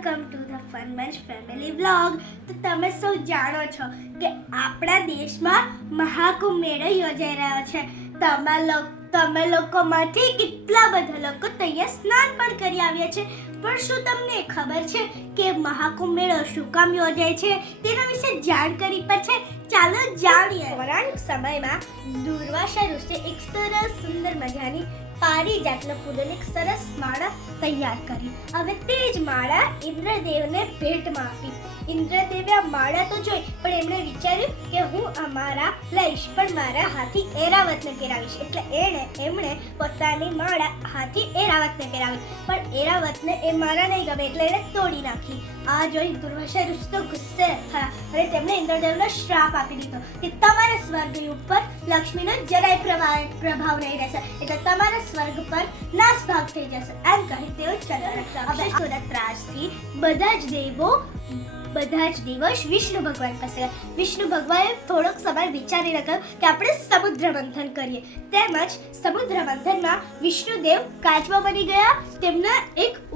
Welcome to the fun મંચ family vlog. તો તમે સૌ જાણો છો કે આપણા દેશમાં મહાકુંભ મેળો યોજાઈ રહ્યો છે. તમે લોકોમાંથી કેટલા બધા લોકો ત્યાં સ્નાન પણ કરી આવ્યા છે. પણ શું તમને ખબર છે કે મહાકુંભ મેળો શું કામ યોજાય છે? તેના વિશે જાણકારી પર છે. ચાલો જાણીએ. પૌરાણિક સમયમાં દુર્વાસા ઋષિએ એક સરસ સુંદર મજાની પારિજાતના ફૂલોની એક સરસ માળા તૈયાર કરી. હવે તે જ માળા ઇન્દ્રદેવને ભેટમાં આપી. ઇન્દ્રદેવે આ માળા તો જોઈ, પણ એમણે વિચાર્યું કે હું આ માળા લઈશ, પણ મારા હાથી એરાવતને પહેરાવીશ. એટલે એમણે પોતાની માળા હાથી એરાવતને પહેરાવી. પણ એરાવતને એ માળા નહીં ગમે, એટલે એણે તોડી નાખી. આ જોઈ દુર્વાસા ઋષિ તો ગુસ્સે થયા અને તેમણે ઇન્દ્રદેવને શ્રાપ આપી દીધો કે તમારા સ્વર્ગ ઉપર લક્ષ્મીનો જરાય પ્રભાવ નહીં રહેશે, એટલે તમારા સ્વર્ગ પર નાશભાગ થઈ જશે. એમ કહી તેઓ ચંદ્ર ત્રાસથી બધા જ દિવસ વિષ્ણુ ભગવાન પાસે ગયા. વિષ્ણુ ભગવાને થોડોક સમય વિચારીને કહ્યું કે આપણે સમુદ્ર મંથન કરીએ. તેમજ સમુદ્ર મંથનમાં વિષ્ણુદેવ કાચબા બની ગયા. તેમના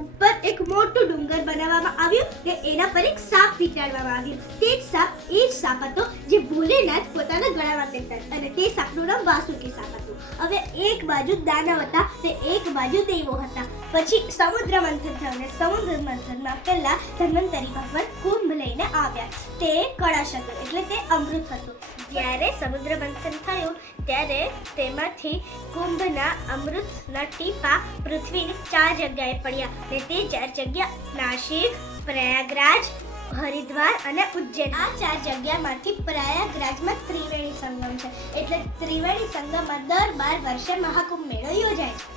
ઉપર એક મોટું ડુંગર બનાવવામાં આવ્યું ને એના પર એક સાપ વીંટાળવામાં આવ્યું. તે જ સાપ હતો જે ભોલેનાથ પોતાના ગળામાં પહેરતા હતા, અને તે સાપનું નામ વાસુકી સાપ હતું. હવે એક બાજુ દાનવ હતા ને એક બાજુ દેવો હતા. પછી સમુદ્ર મંથન થયું ને સમુદ્ર મંથનમાં પહેલા ધન્વંતરી ભગવાન કુંભ લઈને આવ્યા. તે કળશ હતું, એટલે તે અમૃત હતું. જ્યારે સમુદ્ર મંથન થયું ત્યારે તેમાંથી કુંભના અમૃતના ટીપા પૃથ્વીની 4 જગ્યાએ પડ્યા. ને તે 4 જગ્યા નાસિક, પ્રયાગરાજ, હરિદ્વાર અને ઉજ્જૈન. આ 4 જગ્યામાંથી પ્રયાગરાજમાં ત્રિવેણી સંગમ છે. એટલે ત્રિવેણી સંગમમાં દર 12 વર્ષે મહાકુંભ મેળો યોજાય છે.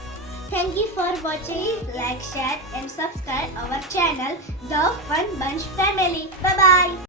Thank you for watching. Like, share and subscribe our channel, The Fun Bunch Family. Bye bye.